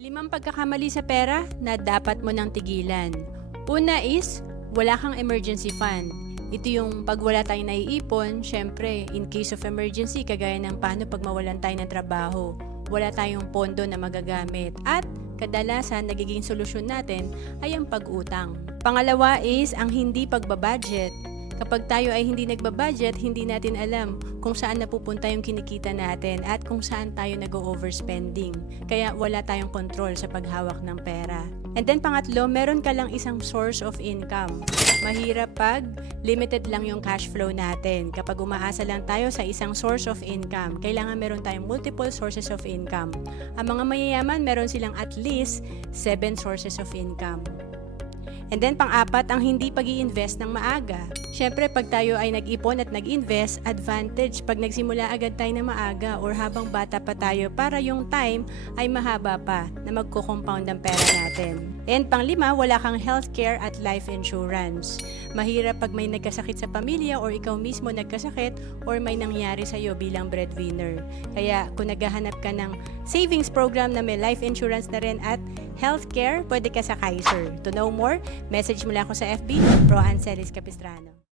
5 pagkakamali sa pera na dapat mo nang tigilan. Una is, wala kang emergency fund. Ito yung pag wala tayong naiipon, syempre, in case of emergency, kagaya ng paano pag mawalan tayo ng trabaho, wala tayong pondo na magagamit. At kadalasan, nagiging solusyon natin ay ang pag-utang. Pangalawa is, ang hindi pagbabudget. Kapag tayo ay hindi nagbabudget, hindi natin alam kung saan napupunta yung kinikita natin at kung saan tayo nag-overspending. Kaya wala tayong control sa paghawak ng pera. And then pangatlo, meron ka lang isang source of income. Mahirap pag limited lang yung cash flow natin. Kapag umaasa lang tayo sa isang source of income, kailangan meron tayong multiple sources of income. Ang mga mayayaman, meron silang at least 7 sources of income. And then pang-apat, ang hindi pag-i-invest ng maaga. Siyempre, pag tayo ay nag-ipon at nag-invest, advantage pag nagsimula agad tayo na maaga or habang bata pa tayo para yung time ay mahaba pa na magko-compound ang pera natin. And pang-5, wala kang healthcare at life insurance. Mahirap pag may nagkasakit sa pamilya or ikaw mismo nagkasakit or may nangyari sa'yo bilang breadwinner. Kaya kung naghahanap ka ng savings program na may life insurance na rin at healthcare, pwede ka sa Kaiser. To know more, message mo lang ako sa FB, Pro Ancelis Capistrano.